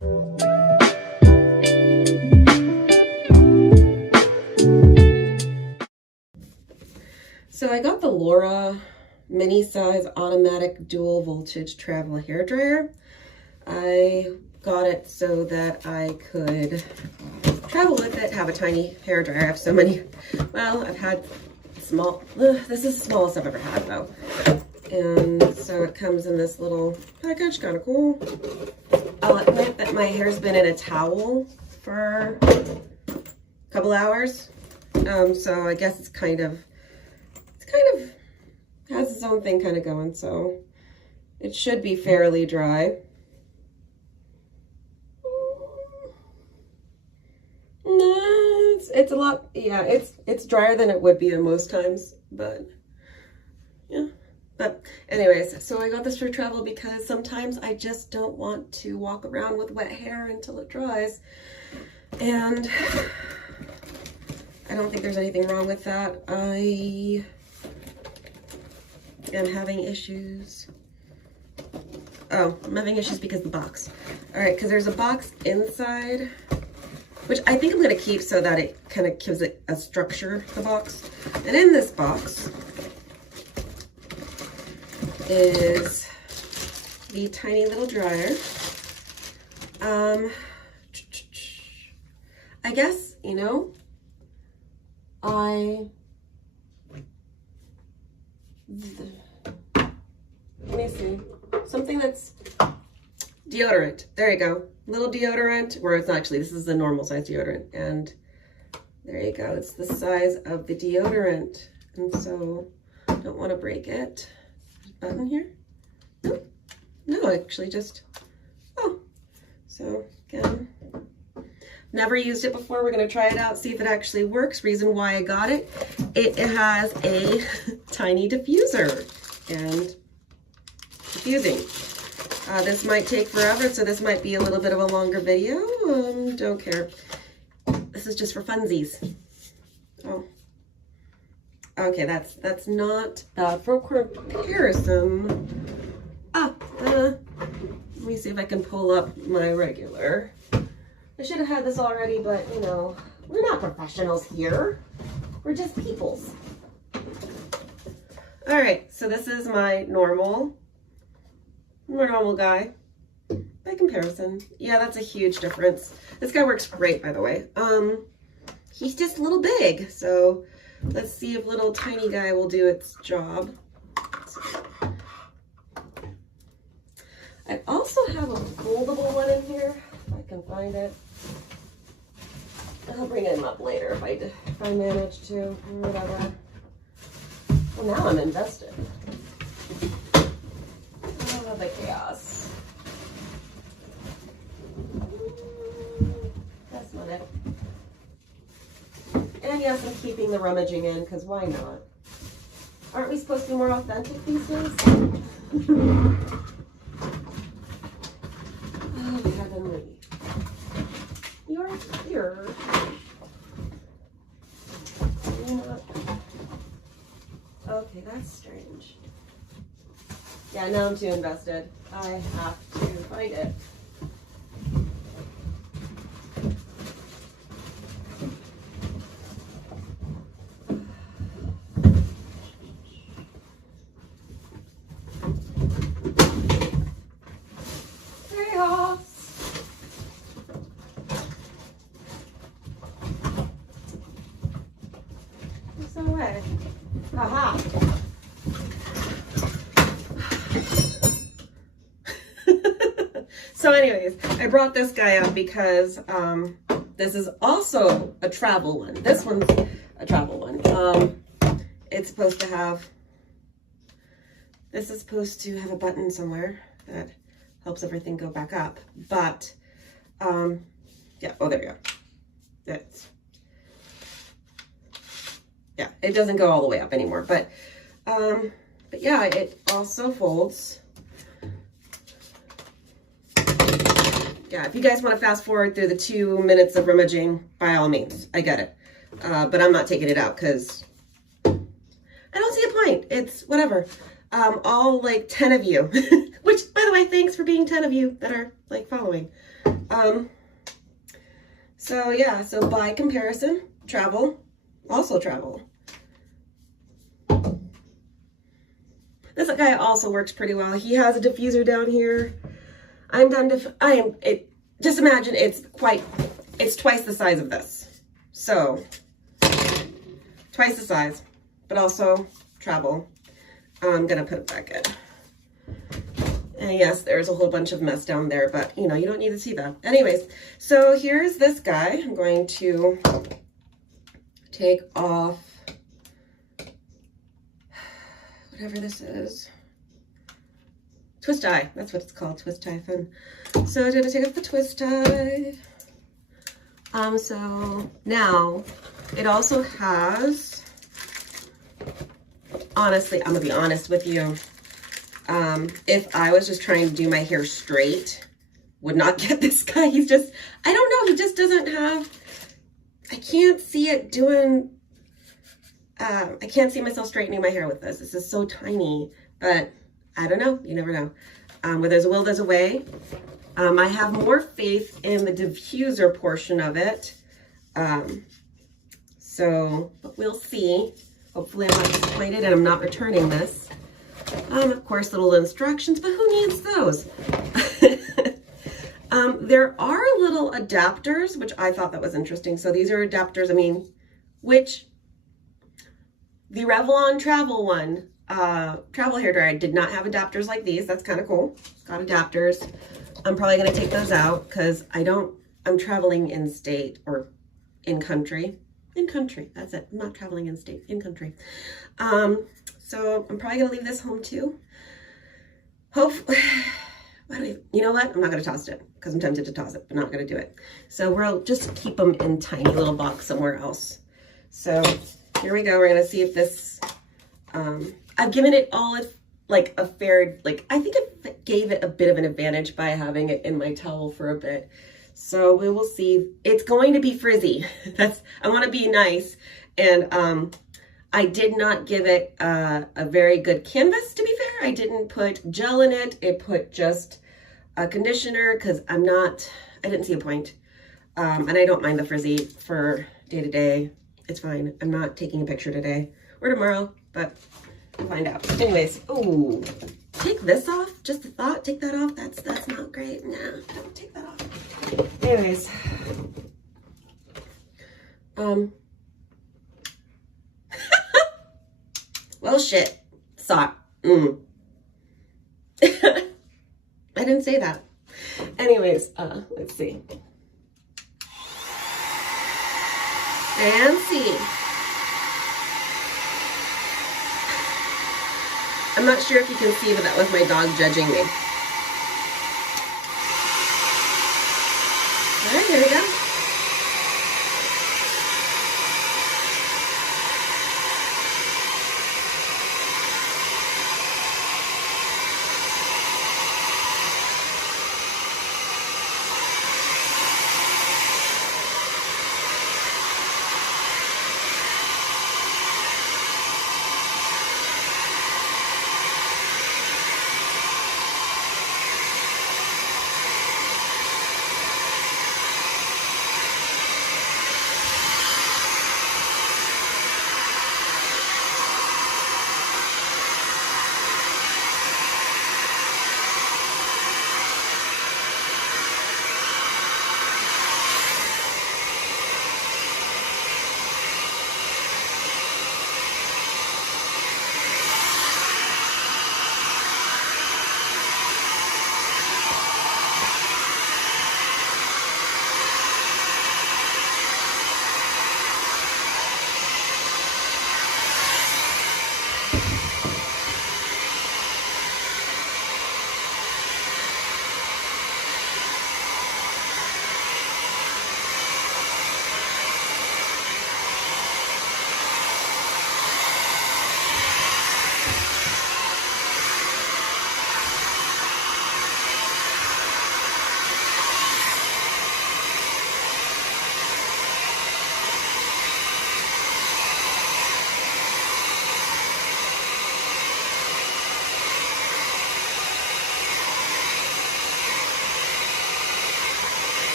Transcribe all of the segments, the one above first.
So I got the LURA mini size automatic dual voltage travel hair dryer. I got it so that I could travel with it, have a tiny hair dryer. I have so many, well, I've had small, this is the smallest I've ever had though. And so it comes in this little package, kind of cool. I'll admit that my hair's been in a towel for a couple hours. So I guess it's kind of has its own thing kind of going, so it should be fairly dry. It's a lot, yeah, it's drier than it would be in most times, but yeah. But anyways, so I got this for travel because sometimes I just don't want to walk around with wet hair until it dries. And I don't think there's anything wrong with that. I am having issues. Oh, I'm having issues because of the box. All right, because there's a box inside, which I think I'm gonna keep so that it kind of gives it a structure, the box. And in this box is the tiny little dryer. I guess, you know, let me see, something that's deodorant. There you go. Little deodorant, or it's actually, this is the normal size deodorant. And there you go. It's the size of the deodorant. And so I don't want to break it. There's a button here. No, actually just, oh. So again, never used it before. We're going to try it out, see if it actually works. Reason why I got it. It has a tiny diffuser and diffusing. This might take forever, so this might be a little bit of a longer video. Don't care. This is just for funsies. Oh. Okay, that's not bad for comparison. Let me see if I can pull up my regular. I should have had this already, but you know, we're not professionals here. We're just peoples. All right, so this is my normal guy by comparison. Yeah, that's a huge difference. This guy works great, by the way. He's just a little big, so let's see if little tiny guy will do its job. I also have a foldable one in here, if I can find it. I'll bring him up later if I manage to, or whatever. Well, now I'm invested. Oh, the chaos. That's not it. And yes, I'm keeping the rummaging in, because why not? Aren't we supposed to be more authentic these days? Oh, heavenly. You're here. You're not. Okay, that's strange. Yeah, now I'm too invested. I have to find it. Chaos. It's no way. Aha. So anyways, I brought this guy up because this is also a travel one. This one's a travel one. It's supposed to have, this is supposed to have a button somewhere that helps everything go back up. But yeah, oh, there we go. That's, yeah, it doesn't go all the way up anymore. But yeah, it also folds. Yeah, if you guys want to fast forward through the 2 minutes of rummaging, by all means, I get it. But I'm not taking it out because I don't see a point. It's whatever. All like 10 of you, which by the way, thanks for being 10 of you that are like following. So yeah, so by comparison, travel, also travel. This guy also works pretty well. He has a diffuser down here. Just imagine it's twice the size of this. So, twice the size, but also travel. I'm gonna put it back in. And yes, there's a whole bunch of mess down there, but you know, you don't need to see that. Anyways, so here's this guy. I'm going to take off whatever this is. Twist tie, that's what it's called, twist tie fun. So I'm gonna take off the twist tie. So now it also has, honestly, I'm gonna be honest with you. If I was just trying to do my hair straight, would not get this guy. He's just, I don't know, he just doesn't have, I can't see it doing, I can't see myself straightening my hair with this. This is so tiny, but I don't know, you never know. Where there's a will, there's a way. I have more faith in the diffuser portion of it. But we'll see. Hopefully I'm not disappointed and I'm not returning this. Of course, little instructions, but who needs those? There are little adapters, which I thought that was interesting. So these are adapters, which the Revlon Travel one, travel hairdryer did not have adapters like these. That's kind of cool. It's got adapters. I'm probably going to take those out because I'm traveling in state or in country. In country, that's it. I'm not traveling in state, in country. So I'm probably going to leave this home too. Hopefully, you know what? I'm not going to toss it because I'm tempted to toss it, but not going to do it. So we'll just keep them in tiny little box somewhere else. So here we go. We're going to see if this, I've given it all like a fair, I think it gave it a bit of an advantage by having it in my towel for a bit. So we will see. It's going to be frizzy. I want to be nice. And I did not give it a very good canvas, to be fair. I didn't put gel in it. It put just a conditioner because I didn't see a point. And I don't mind the frizzy for day to day. It's fine. I'm not taking a picture today or tomorrow, but we'll find out. Anyways, ooh, take this off. Just a thought, take that off. That's not great. Nah, don't take that off. Anyways, well, shit. Sock. I didn't say that. Anyways, let's see. And see. I'm not sure if you can see, but that was my dog judging me. All right, here we go.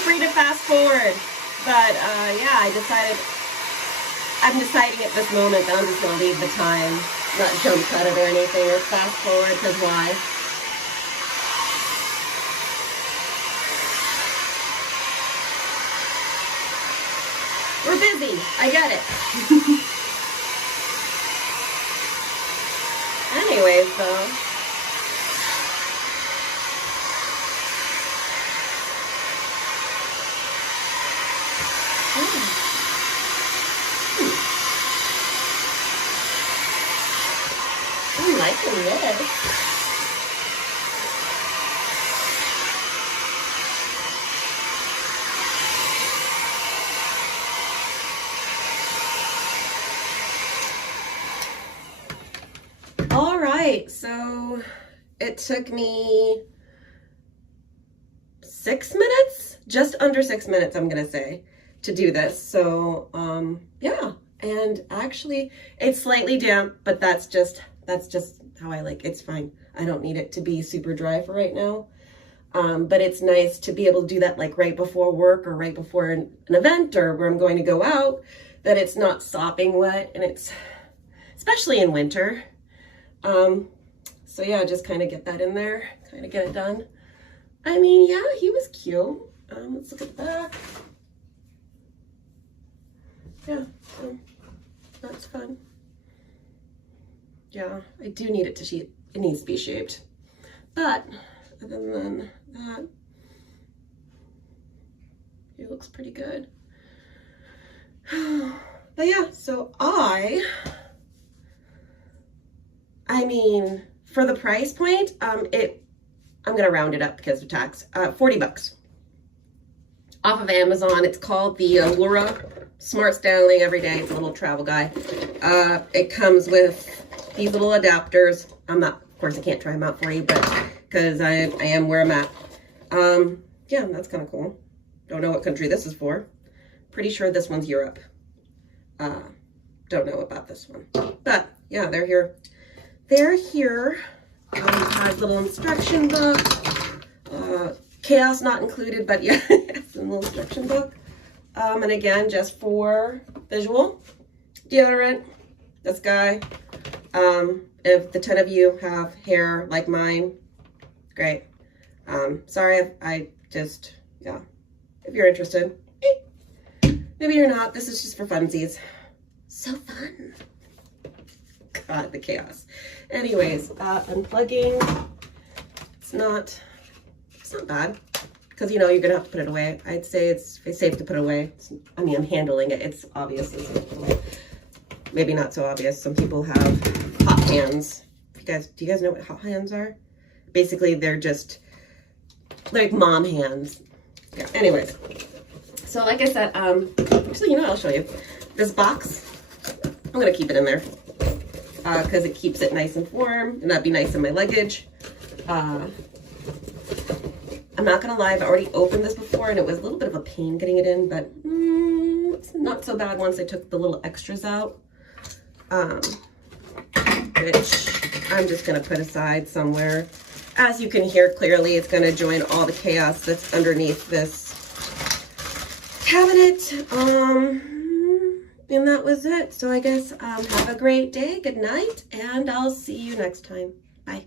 free to fast forward. But yeah, I'm deciding at this moment that I'm just gonna leave the time, not jump cut it or anything, or fast forward, because why? We're busy, I get it. Anyways, though. I'm liking this. All right, so it took me 6 minutes, just under 6 minutes, I'm gonna say, to do this. So yeah, and actually it's slightly damp, but that's just how I like it. It's fine. I don't need it to be super dry for right now. But it's nice to be able to do that like right before work or right before an event or where I'm going to go out, that it's not sopping wet, and it's especially in winter. So yeah, just kind of get that in there, kind of get it done. I mean, yeah, he was cute. Let's look at the back. Yeah, so that's fun. Yeah, I do need it to shape. It needs to be shaped. But other than that, he looks pretty good. But yeah, so I mean, for the price point, I'm gonna round it up because of tax. 40 bucks off of Amazon. It's called the LURA Smart Styling Every Day. It's a little travel guy. It comes with these little adapters. Of course I can't try them out for you, but because I am where I'm at. Yeah, that's kind of cool. Don't know what country this is for. Pretty sure this one's Europe. Don't know about this one, but yeah, they're here. They're here. Has a little instruction book. Chaos not included, but yeah, it's a little instruction book. And again, just for visual, deodorant, this guy. If the 10 of you have hair like mine, great. Sorry, I just, yeah, if you're interested, maybe you're not. This is just for funsies. So fun. God, the chaos. Anyways, unplugging, it's not bad, because you know you're gonna have to put it away. I'd say it's safe to put away. I mean, I'm handling it. It's obviously safe to put away. Maybe not so obvious. Some people have hot hands. Do you guys know what hot hands are? Basically, they're just like mom hands. Yeah. Anyways, so like I said, actually, you know, I'll show you this box. I'm gonna keep it in there because it keeps it nice and warm, and that'd be nice in my luggage. I'm not gonna lie, I've already opened this before and it was a little bit of a pain getting it in, but it's not so bad once I took the little extras out, which I'm just gonna put aside somewhere. As you can hear clearly, it's gonna join all the chaos that's underneath this cabinet. And that was it. So I guess have a great day, good night, and I'll see you next time. Bye.